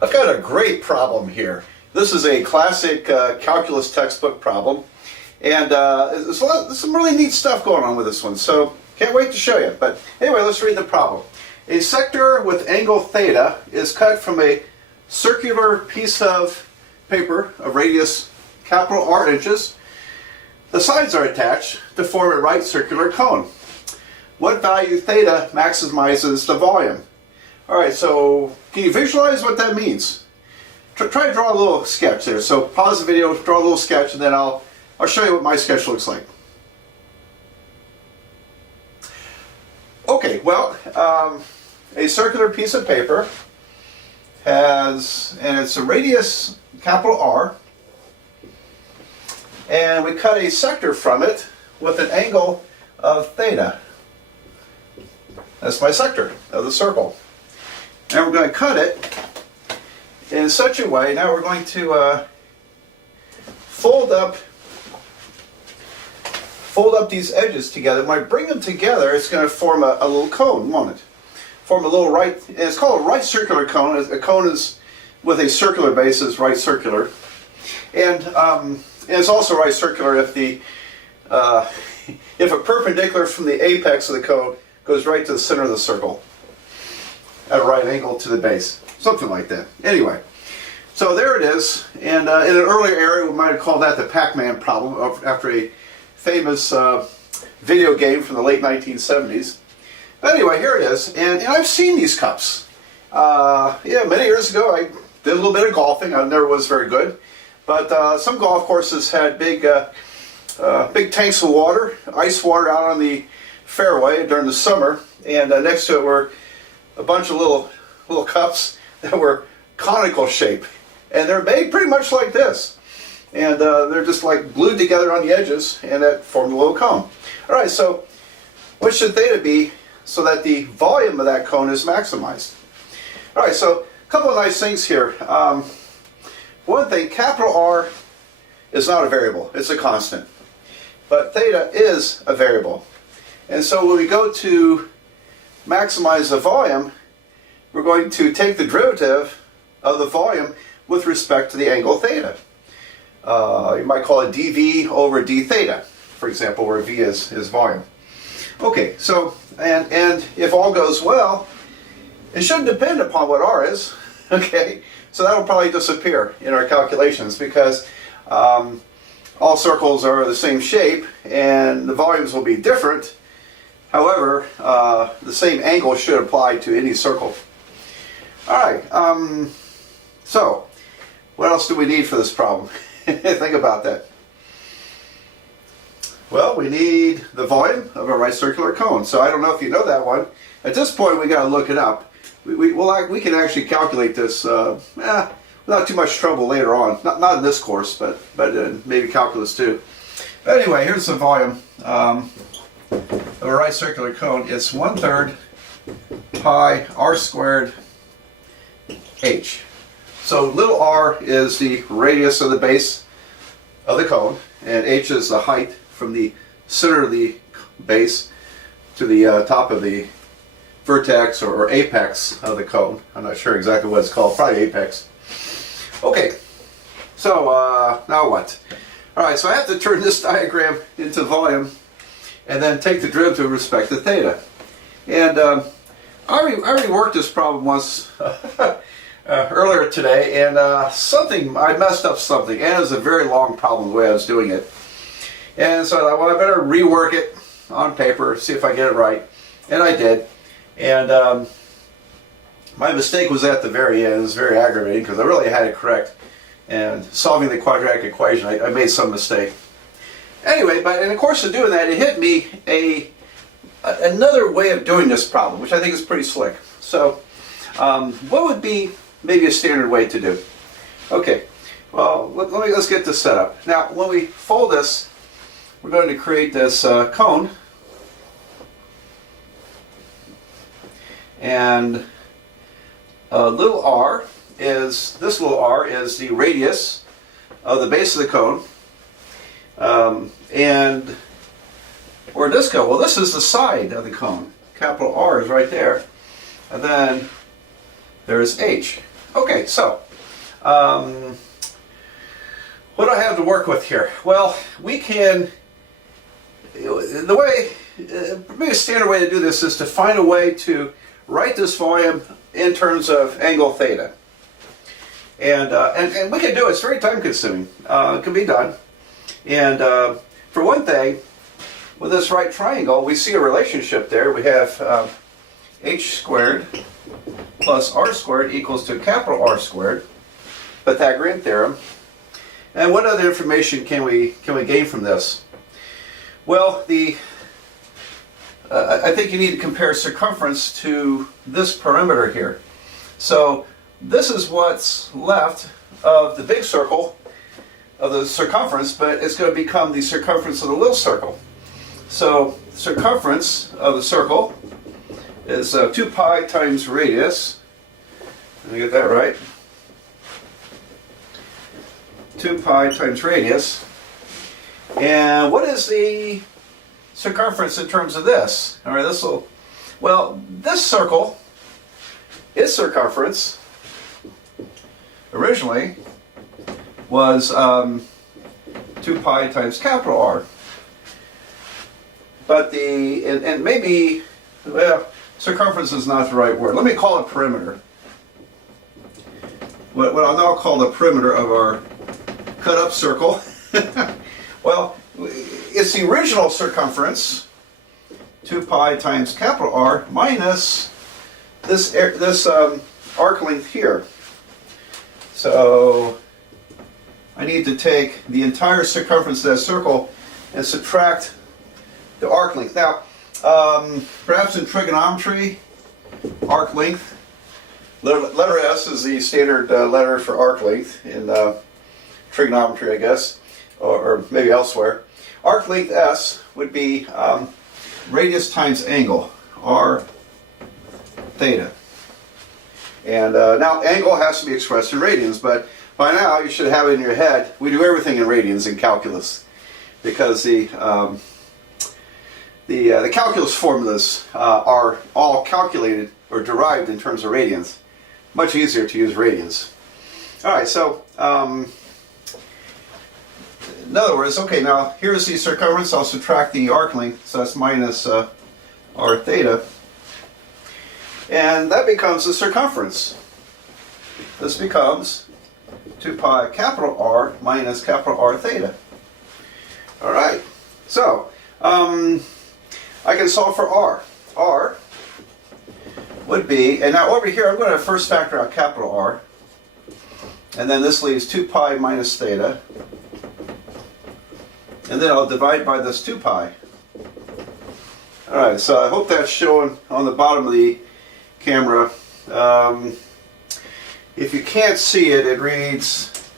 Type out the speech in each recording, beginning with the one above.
I've got a great problem here. This is a classic calculus textbook problem, and there's some really neat stuff going on with this one, so can't wait to show you. But anyway, let's read the problem. A sector with angle theta is cut from a circular piece of paper of radius capital R inches. The sides are attached to form a right circular cone. What value theta maximizes the volume? Alright, so can you visualize what that means? Try to draw a little sketch there. So pause the video, draw a little sketch, and then I'll show you what my sketch looks like. Okay, well, a circular piece of paper has, and it's a radius capital R, and we cut a sector from it with an angle of theta. That's my sector of the circle. And we're going to cut it in such a way, now we're going to fold up these edges together. When I bring them together, it's going to form a little cone, won't it? Form a little right, and it's called a right circular cone. A cone is with a circular base, is right circular. And it's also right circular if if a perpendicular from the apex of the cone goes right to the center of the circle at a right angle to the base. Something like that. Anyway, so there it is. And in an earlier area, we might have called that the Pac-Man problem after a famous video game from the late 1970s. But anyway, here it is. And I've seen these cups. Yeah, many years ago, I did a little bit of golfing. I never was very good. But some golf courses had big tanks of water, ice water out on the fairway during the summer. And next to it were a bunch of little cups that were conical shape, and they're made pretty much like this, and they're just like glued together on the edges, and that formed a little cone. Alright, so what should theta be so that the volume of that cone is maximized? Alright, so a couple of nice things here. One thing, capital R is not a variable, it's a constant, but theta is a variable. And so when we go to maximize the volume, we're going to take the derivative of the volume with respect to the angle theta. You might call it dV over d theta, for example, where V is volume. Okay, so, and if all goes well, it shouldn't depend upon what R is, okay? So that'll probably disappear in our calculations because all circles are the same shape and the volumes will be different. However, the same angle should apply to any circle. Alright, so what else do we need for this problem? Think about that. Well, we need the volume of a right circular cone. So I don't know if you know that one. At this point, we got to look it up. We can actually calculate this without too much trouble later on. Not in this course, but maybe calculus too. But anyway, here's the volume of a right circular cone. It's 1/3 pi r squared h. So little r is the radius of the base of the cone, and h is the height from the center of the base to the top of the vertex or apex of the cone. I'm not sure exactly what it's called, probably apex. Okay, so now what? Alright, so I have to turn this diagram into volume and then take the derivative with respect to theta. And I already worked this problem once earlier today, and I messed up something, and it was a very long problem the way I was doing it. And so I thought, well, I better rework it on paper, see if I get it right. And I did. And my mistake was at the very end. It was very aggravating because I really had it correct. And solving the quadratic equation, I made some mistake. Anyway, but in the course of doing that, it hit me another way of doing this problem, which I think is pretty slick. So, what would be maybe a standard way to do? Okay, well, let's get this set up. Now, when we fold this, we're going to create this cone, and little r is the radius of the base of the cone. And where does this go? Well, this is the side of the cone. Capital R is right there. And then there's H. Okay, so what do I have to work with here? Well, we can, the way, maybe a standard way to do this is to find a way to write this volume in terms of angle theta. And we can do it. It's very time consuming. It can be done. And for one thing, with this right triangle, we see a relationship there. We have h squared plus r squared equals to capital R squared, Pythagorean theorem. And what other information can we gain from this? Well, I think you need to compare circumference to this perimeter here. So this is what's left of the big circle of the circumference, but it's going to become the circumference of the little circle. So circumference of the circle is 2 pi times radius. Let me get that right. 2 pi times radius. And what is the circumference in terms of this? All right, well, this circle, its circumference originally was 2 pi times capital R. But and maybe, well, circumference is not the right word. Let me call it perimeter. What I'll now call the perimeter of our cut up circle. Well, it's the original circumference, 2 pi times capital R, minus this arc length here. So I need to take the entire circumference of that circle and subtract the arc length. Now, perhaps in trigonometry, arc length, letter S is the standard letter for arc length in trigonometry, I guess, or maybe elsewhere. Arc length S would be radius times angle, r theta. And now angle has to be expressed in radians, but by now you should have it in your head. We do everything in radians in calculus because the calculus formulas are all calculated or derived in terms of radians. Much easier to use radians. All right, so in other words, okay, now here's the circumference. I'll subtract the arc length, so that's minus r theta. And that becomes the circumference. This becomes 2 pi capital R minus capital R theta. All right, so I can solve for R. R would be, and now over here I'm going to first factor out capital R. And then this leaves 2 pi minus theta. And then I'll divide by this 2 pi. Alright, so I hope that's showing on the bottom of the camera. If you can't see it, it reads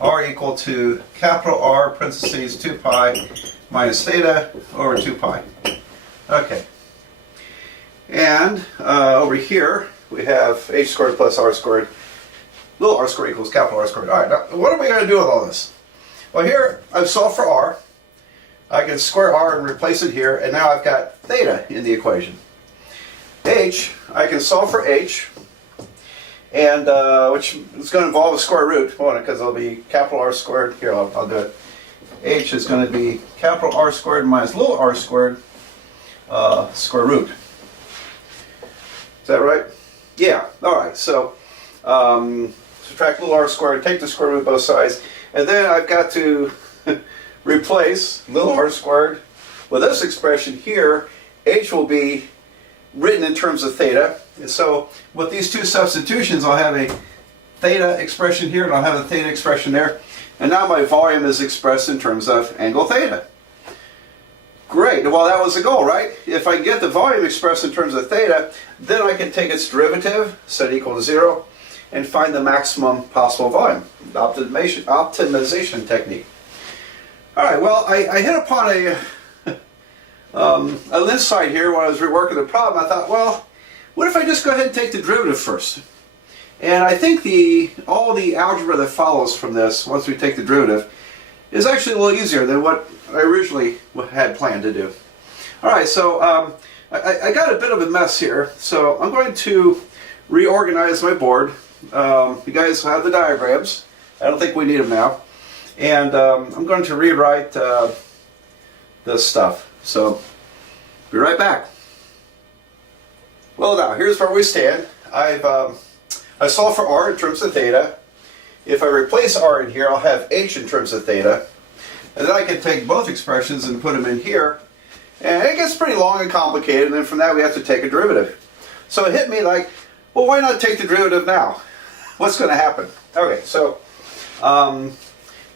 R equal to capital R parentheses 2 pi minus theta over 2 pi. Okay. And over here we have h squared plus r squared. Little r squared equals capital R squared. Alright, now what are we going to do with all this? Well, here I've solved for r. I can square r and replace it here, and now I've got theta in the equation. H, I can solve for h, and which is going to involve a square root, because it'll be capital R squared. Here, I'll do it. H is going to be capital R squared minus little r squared square root. Is that right? Yeah. All right. So subtract little r squared, take the square root of both sides. And then I've got to replace little r squared with this expression here. H will be written in terms of theta. And so with these two substitutions, I'll have a theta expression here and I'll have a theta expression there. And now my volume is expressed in terms of angle theta. Great. Well, that was the goal, right? If I get the volume expressed in terms of theta, then I can take its derivative, set equal to 0, and find the maximum possible volume. The optimization technique. All right, well, I hit upon an insight here when I was reworking the problem. I thought, well, what if I just go ahead and take the derivative first? And I think all the algebra that follows from this, once we take the derivative, is actually a little easier than what I originally had planned to do. All right, so I got a bit of a mess here, so I'm going to reorganize my board. You guys have the diagrams. I don't think we need them now. And I'm going to rewrite this stuff. So, be right back. Well, now, here's where we stand. I solved for r in terms of theta. If I replace r in here, I'll have h in terms of theta. And then I can take both expressions and put them in here. And it gets pretty long and complicated, and then from that we have to take a derivative. So it hit me like, well, why not take the derivative now? What's going to happen? Okay, so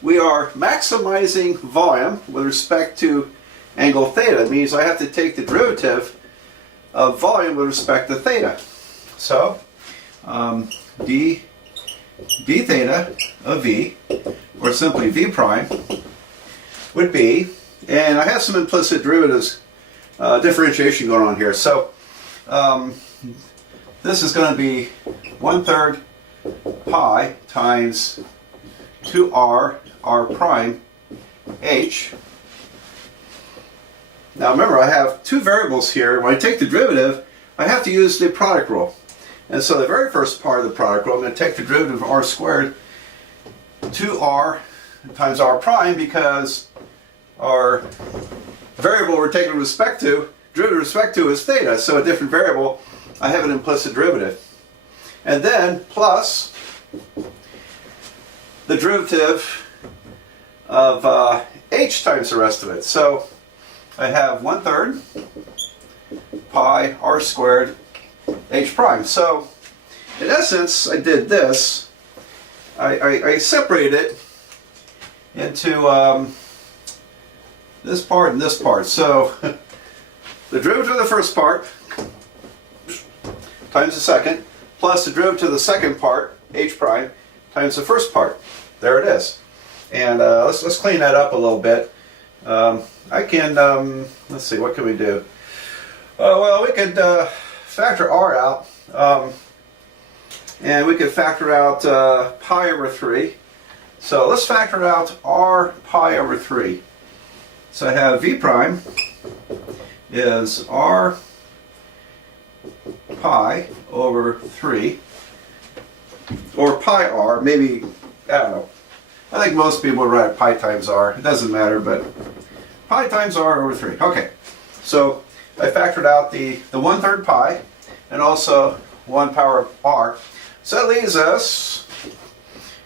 we are maximizing volume with respect to angle theta. It means I have to take the derivative of volume with respect to theta. So d theta of v, or simply v prime, would be, and I have some implicit derivatives, differentiation going on here. So this is going to be 1/3 pi times 2r r prime h. Now remember, I have two variables here. When I take the derivative, I have to use the product rule. And so the very first part of the product rule, I'm going to take the derivative of r squared 2r times r prime, because our variable we're taking derivative with respect to is theta. So a different variable, I have an implicit derivative. And then plus the derivative of h times the rest of it. So I have 1/3 pi r squared h prime. So in essence, I did this. I separated it into this part and this part. So the derivative of the first part times the second, plus the derivative of the second part, h prime, times the first part. There it is. And let's clean that up a little bit. I can, let's see, what can we do? Well, we could factor r out, and we could factor out pi over 3. So let's factor out r pi over 3. So I have v prime is r pi over 3, or pi r, maybe, I don't know. I think most people would write pi times r. It doesn't matter, but pi times r over 3. Okay, so I factored out the 1/3 pi and also 1 power r. So that leaves us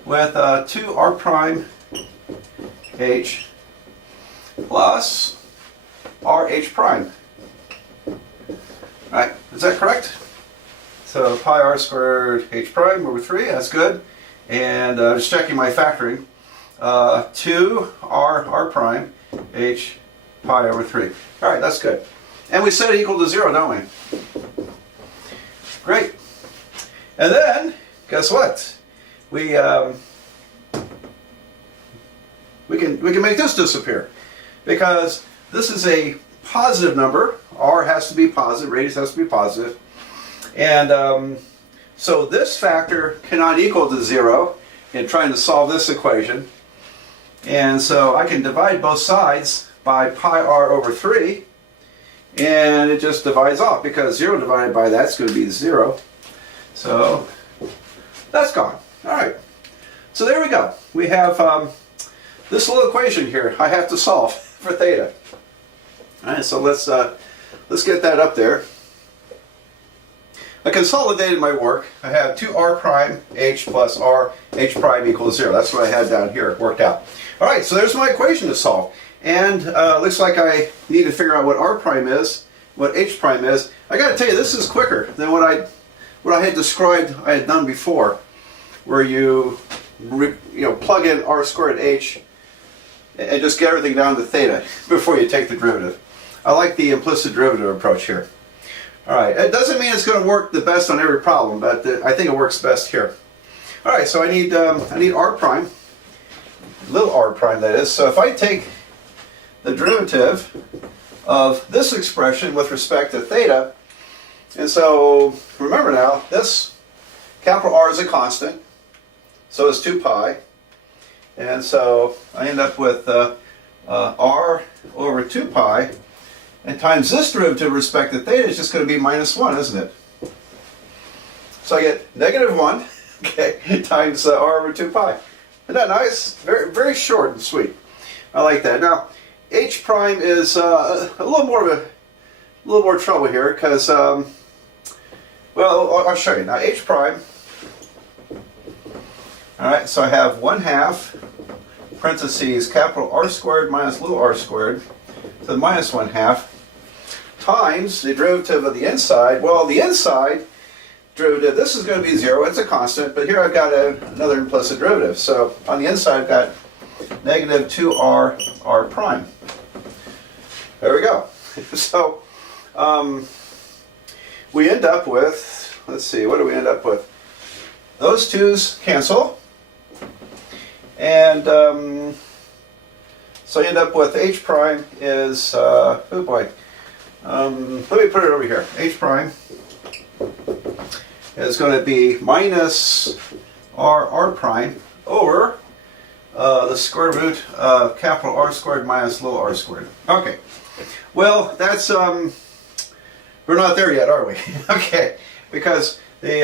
with 2r prime h plus rh prime. Alright, is that correct? So pi r squared h prime over 3, that's good. And just checking my factoring. 2r r prime h pi over 3. Alright, that's good. And we set it equal to 0, don't we? Great. And then, guess what? We can make this disappear, because this is a positive number. R has to be positive, radius has to be positive. And so this factor cannot equal to 0 in trying to solve this equation. And so I can divide both sides by pi r over 3, and it just divides off, because 0 divided by that's going to be 0. So that's gone. Alright, so there we go. We have this little equation here I have to solve for theta. Alright, so let's get that up there. I consolidated my work. I have 2r prime h plus r h prime equals 0. That's what I had down here worked out. Alright, so there's my equation to solve. And looks like I need to figure out what r prime is, what h prime is. I got to tell you, this is quicker than what I had described I had done before, where you plug in r squared h and just get everything down to theta before you take the derivative. I like the implicit derivative approach here. Alright, it doesn't mean it's going to work the best on every problem, but I think it works best here. Alright, so I need r prime, little r prime that is. So if I take the derivative of this expression with respect to theta, and so remember now, this capital R is a constant, so is 2 pi, and so I end up with r over 2 pi, and times this derivative with respect to theta is just going to be -1, isn't it? So I get negative 1, okay, times r over 2 pi. Isn't that nice? Very, very short and sweet. I like that. Now, h prime is a little more trouble here because, well, I'll show you. Now, h prime, all right, so I have 1/2 parentheses capital R squared minus little r squared, so minus 1/2, times the derivative of the inside. Well, the inside derivative, this is going to be 0, it's a constant, but here I've got another implicit derivative. So on the inside I've got negative 2r r prime. There we go. So we end up with, let's see, what do we end up with? Those 2's cancel. And so I end up with h prime is, oh boy, let me put it over here. H prime is going to be minus r prime over the square root of capital R squared minus little r squared. Okay, well that's, we're not there yet, are we? Okay, because the,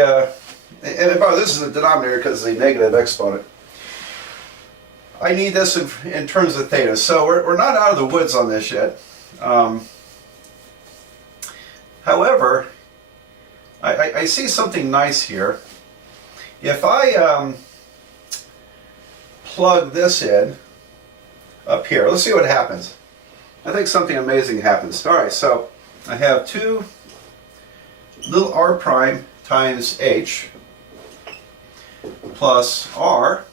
and by the way, this is the denominator because of the negative exponent. I need this in terms of theta, so we're not out of the woods on this yet. However, I see something nice here. If I plug this in up here, let's see what happens. I think something amazing happens. All right, so I have 2 little r prime times h plus r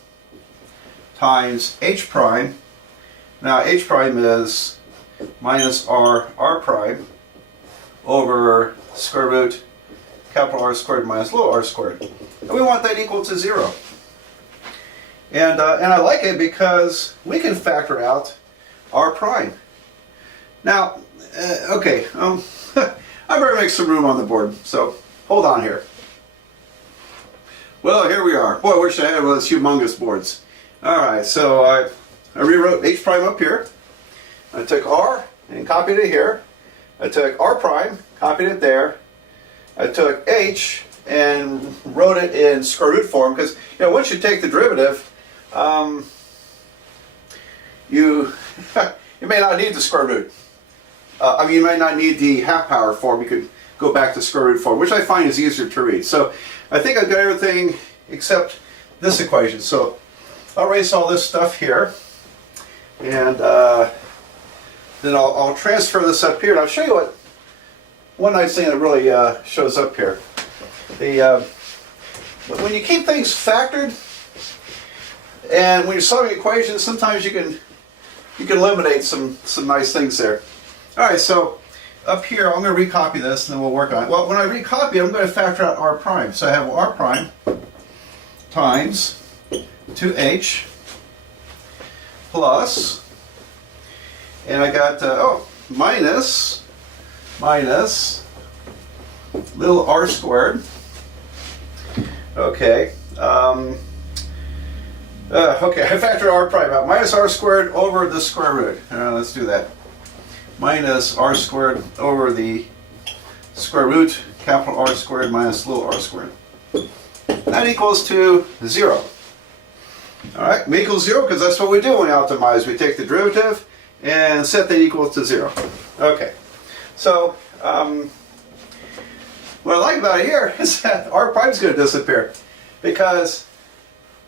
times h prime. Now h prime is minus r prime over square root capital R squared minus little r squared. And we want that equal to 0. And I like it because we can factor out r prime. Now, okay, I better make some room on the board, so hold on here. Well, here we are. Boy, I wish I had one of those humongous boards. Alright, so I rewrote h prime up here. I took r and copied it here. I took r prime, copied it there. I took h and wrote it in square root form because, you know, once you take the derivative, you may not need the square root. I mean, you might not need the half power form. You could go back to square root form, which I find is easier to read. So I think I've got everything except this equation. So I'll erase all this stuff here, and then I'll transfer this up here, and I'll show you what one nice thing that really shows up here. When you keep things factored, and when you're solving equations, sometimes you can eliminate some nice things there. All right, so up here, I'm going to recopy this, and then we'll work on it. Well, when I recopy it, I'm going to factor out r prime. So I have r prime times 2h plus, and I got, minus little r squared. Okay. Okay, I factored r prime out. Minus r squared over the square root. Let's do that. Minus r squared over the square root, capital R squared minus little r squared. That equals to 0. Alright, equals 0 because that's what we do when we optimize. We take the derivative and set that equal to 0. Okay, so what I like about it here is that r prime is going to disappear because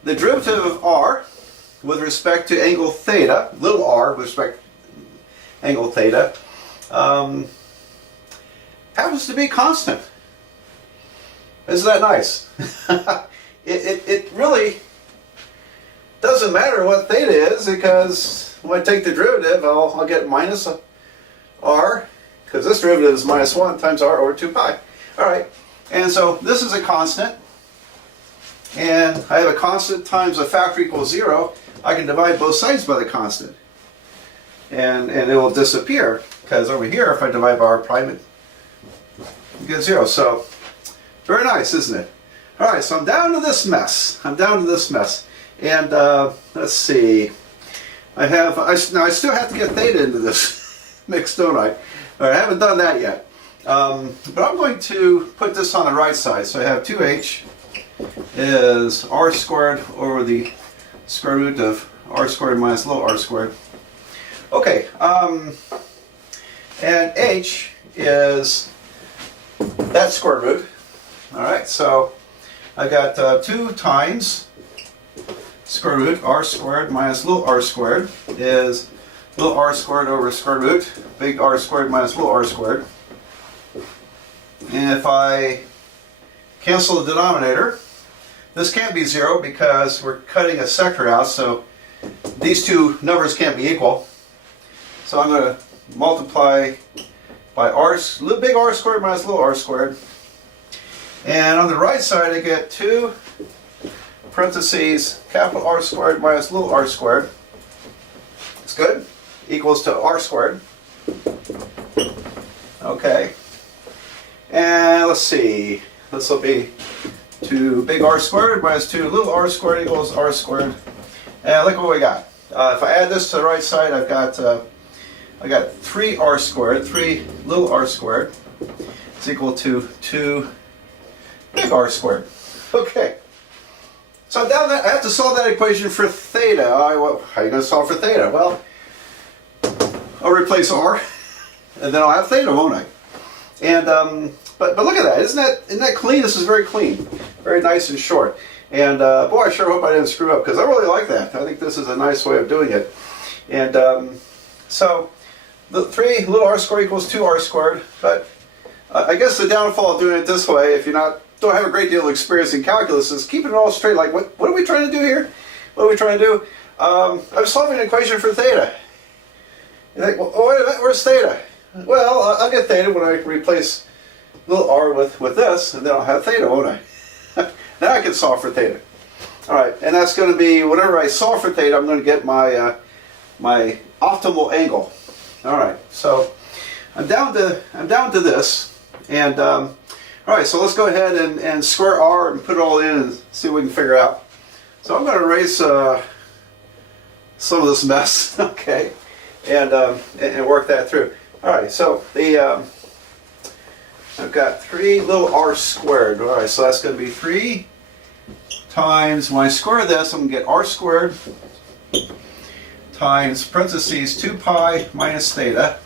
the derivative of r with respect to angle theta, little r with respect to angle theta, happens to be constant. Isn't that nice? it really doesn't matter what theta is because when I take the derivative, I'll get minus r, because this derivative is minus 1 times r over 2 pi. Alright, and so this is a constant, and I have a constant times a factor equals 0. I can divide both sides by the constant, and it will disappear, because over here, if I divide by r prime, it gets 0. So, very nice, isn't it? Alright, so I'm down to this mess. And let's see. I still have to get theta into this mix, don't I? Alright, I haven't done that yet. But I'm going to put this on the right side. So I have 2h is r squared over the square root of r squared minus little r squared. Okay, and h is that square root. All right, so I got 2 times square root r squared minus little r squared is little r squared over square root big R squared minus little r squared. And if I cancel the denominator, this can't be 0 because we're cutting a sector out, so these two numbers can't be equal. So I'm going to multiply by big R squared minus little r squared. And on the right side I get 2 parentheses capital R squared minus little r squared. It's good. Equals to r squared. Okay. And let's see. This will be 2 big R squared minus 2 little r squared equals r squared. And look what we got. If I add this to the right side, I got 3 r squared, 3 little r squared. It's equal to 2 big R squared. Okay. So I'm down that, I have to solve that equation for theta. How are you going to solve for theta? Well, I'll replace r, and then I'll have theta, won't I? And but look at that. Isn't that clean? This is very clean, very nice and short. And boy, I sure hope I didn't screw up because I really like that. I think this is a nice way of doing it. And so the 3 little r squared equals 2 r squared. But I guess the downfall of doing it this way, if you're don't have a great deal of experience in calculus, is keeping it all straight. Like, what are we trying to do here? What are we trying to do? I'm solving an equation for theta. You think, well, wait a minute, where's theta? Well, I'll get theta when I replace little r with this, and then I'll have theta, won't I? Now I can solve for theta. All right, and that's going to be, whenever I solve for theta, I'm going to get my my optimal angle. All right, so I'm down to this, and all right, so let's go ahead and square r and put it all in and see what we can figure out. So I'm going to erase some of this mess, okay, and work that through. All right, so I've got 3 little r squared. All right, so that's going to be 3 times, when I square this, I'm going to get r squared times parentheses 2 pi minus theta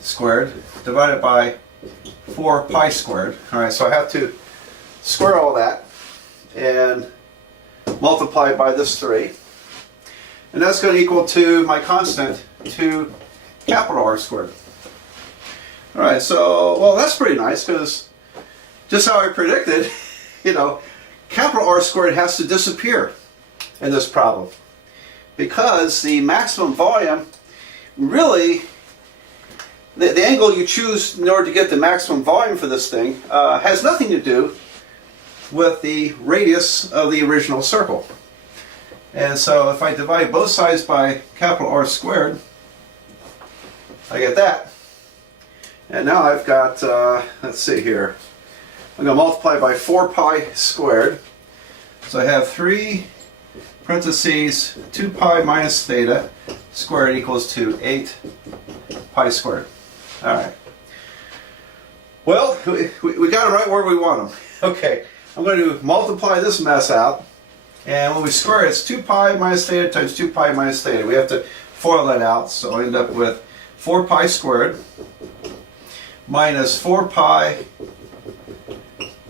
squared divided by 4 pi squared. All right, so I have to square all that and multiply by this 3. And that's going to equal to my constant, 2 capital R squared. All right, so, well, that's pretty nice because just how I predicted, you know, capital R squared has to disappear in this problem because the maximum volume really, the angle you choose in order to get the maximum volume for this thing has nothing to do with the radius of the original circle. And so if I divide both sides by capital R squared, I get that. And now I've got, let's see here, I'm going to multiply by 4 pi squared. So I have 3 parentheses 2 pi minus theta squared equals to 8 pi squared. All right. Well, we got it right where we want them. Okay, I'm going to multiply this mess out. And when we square it, it's 2 pi minus theta times 2 pi minus theta. We have to FOIL that out, so I end up with 4 pi squared minus 4 pi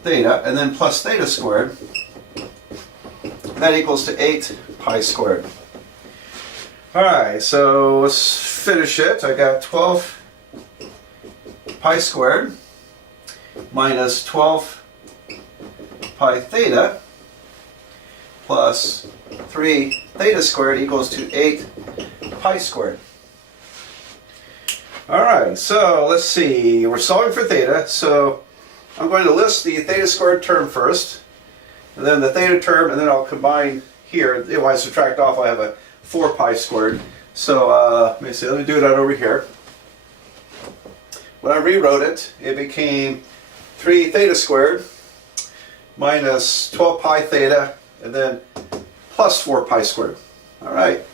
theta, and then plus theta squared. That equals to 8 pi squared. Alright, so let's finish it. I got 12 pi squared minus 12 pi theta plus 3 theta squared equals to 8 pi squared. Alright, so let's see. We're solving for theta, so I'm going to list the theta squared term first, and then the theta term, and then I'll combine here. When I subtract off, I have a 4 pi squared. So let me see, let me do that over here. When I rewrote it, it became 3 theta squared minus 12 pi theta, and then plus 4 pi squared. All right.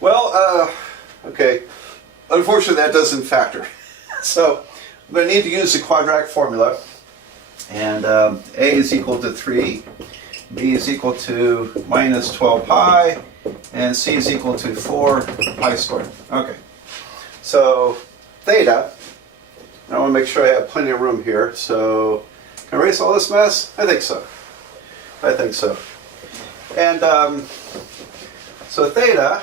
Well, okay. Unfortunately, that doesn't factor. So I'm going to need to use the quadratic formula. And A is equal to 3, B is equal to minus 12 pi, and C is equal to 4 pi squared. Okay, so theta, I want to make sure I have plenty of room here. So can I erase all this mess? I think so. I think so. And so theta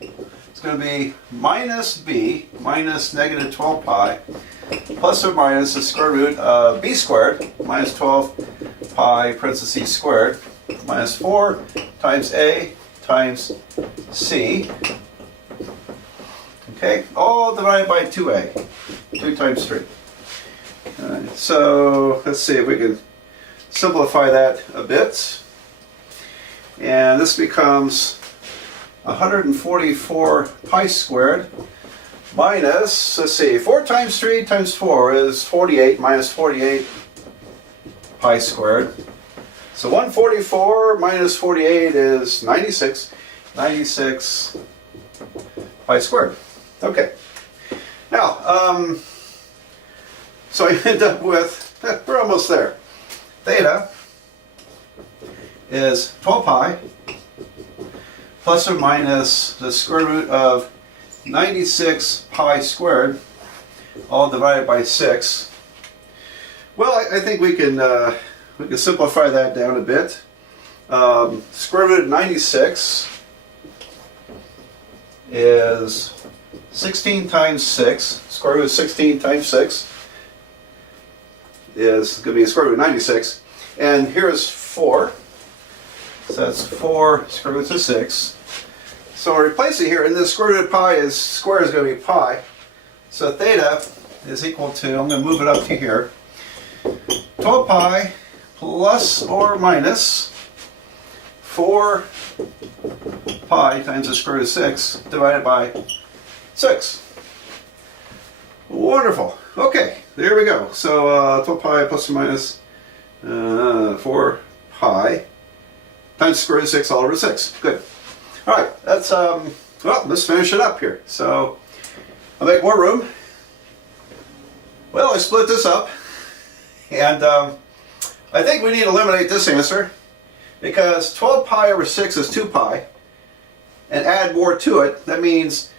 is going to be minus b minus negative 12 pi plus or minus the square root of b squared minus 12 pi parentheses squared minus 4 times a times c. Okay, all divided by 2a. 2 times 3. So let's see if we can simplify that a bit. And this becomes 144 pi squared minus, let's see, 4 times 3 times 4 is 48 minus 48 pi squared. So 144 minus 48 is 96. 96 pi squared. Okay. Now, so I end up with, we're almost there. Theta is 12 pi plus or minus the square root of 96 pi squared, all divided by 6. Well, I think we can simplify that down a bit. Square root of 96 is 16 times 6. Square root of 16 times 6 is going to be square root of 96. And here's 4. So that's 4 square roots of 6. So I'll replace it here, and this square root of pi is, square is going to be pi. So theta is equal to, I'm going to move it up to here, 12 pi plus or minus 4 pi times the square root of 6 divided by 6. Wonderful. Okay, there we go. So 12 pi plus or minus 4 pi times the square root of 6 all over 6. Good. All right, that's, well, let's finish it up here. So I'll make more room. Well, I split this up, and I think we need to eliminate this answer, because 12 pi over 6 is 2 pi, and add more to it. That means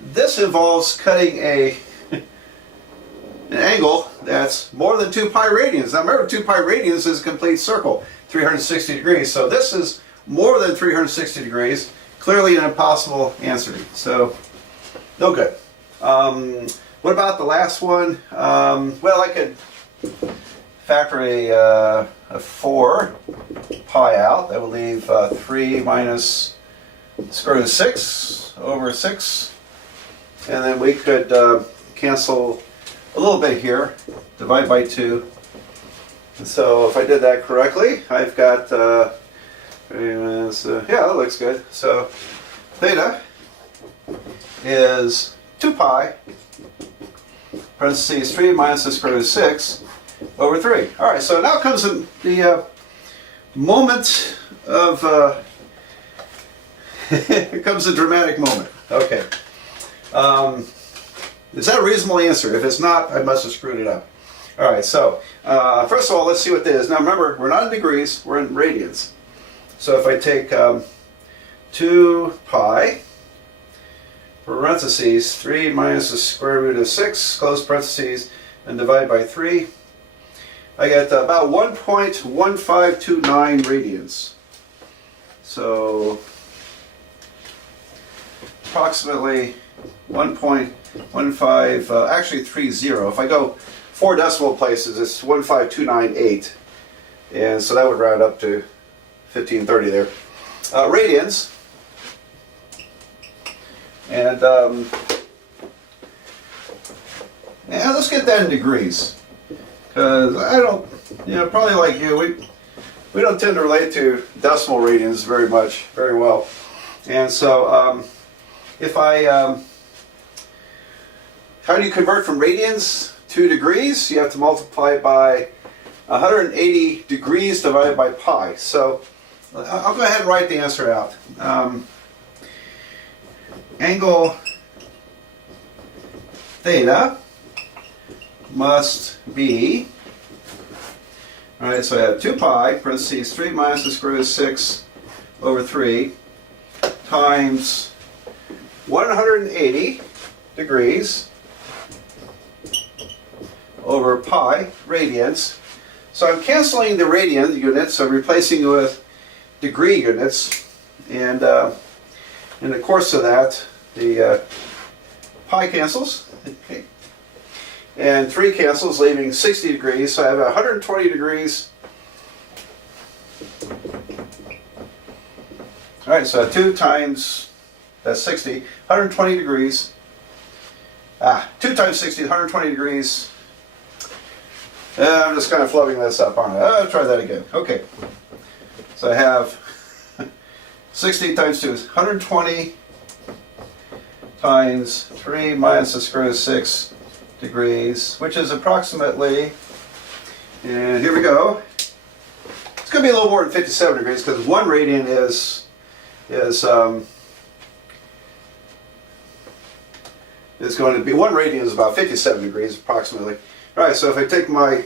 this involves cutting an angle that's more than 2 pi radians. Now remember, 2 pi radians is a complete circle, 360 degrees. So this is more than 360 degrees. Clearly an impossible answer. So no good. What about the last one? Well, I could factor a 4 pi out. That would leave 3 minus square root of 6 over 6. And then we could cancel a little bit here, divide by 2. And so if I did that correctly, I've got, yeah, that looks good. So theta is 2 pi, parentheses 3 minus the square root of 6 over 3. All right, so now comes the moment of, here comes the dramatic moment. Okay. Is that a reasonable answer? If it's not, I must have screwed it up. All right, so first of all, let's see what this is. Now remember, we're not in degrees, we're in radians. So if I take 2 pi, parentheses, 3 minus the square root of 6, close parentheses, and divide by 3, I get about 1.1529 radians. So approximately 1.15, actually 30. If I go 4 decimal places, it's 15298. And so that would round up to 1530 there. Radians. And yeah, let's get that in degrees. Because I don't, probably like you, we don't tend to relate to decimal radians very much, very well. And so if I, how do you convert from radians to degrees? You have to multiply by 180 degrees divided by pi. So I'll go ahead and write the answer out. Angle theta must be, all right, so I have 2 pi, parentheses, 3 minus the square root of 6 over 3 times 180 degrees over pi radians. So I'm canceling the radian units, I'm replacing it with degree units, and in the course of that, the pi cancels, okay, and 3 cancels, leaving 60 degrees, so I have 120 degrees. Alright, so 2 times, that's 60, 120 degrees. 2 times 60, 120 degrees. I'm just kind of flubbing this up, aren't I? I'll try that again. Okay. So I have 60 times 2 is 120 times 3 minus the square root of 6 degrees, which is approximately, and here we go, it's going to be a little more than 57 degrees because 1 radian is going to be, 1 radian is about 57 degrees approximately. Alright, so if I take my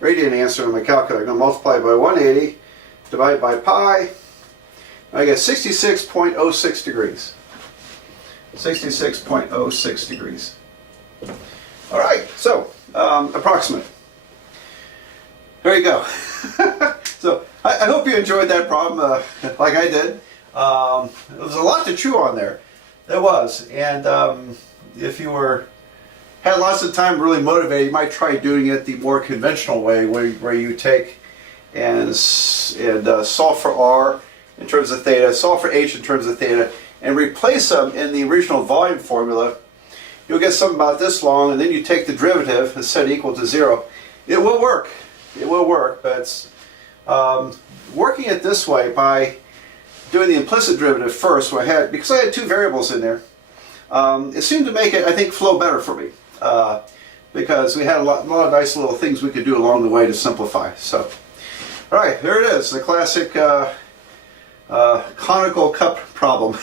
radian answer on my calculator, I'm going to multiply by 180, divide by pi, I get 66.06 degrees. 66.06 degrees. Alright, so, approximate. There you go. So, I hope you enjoyed that problem like I did. There was a lot to chew on there. There was. And if you had lots of time, really motivated, you might try doing it the more conventional way, where you take and solve for r in terms of theta, solve for h in terms of theta, and replace them in the original volume formula. You'll get something about this long, and then you take the derivative and set it equal to 0. It will work. It will work, but working it this way by doing the implicit derivative first, because I had 2 variables in there, it seemed to make it, I think, flow better for me. Because we had a lot of nice little things we could do along the way to simplify. So, all right, there it is, the classic conical cup problem.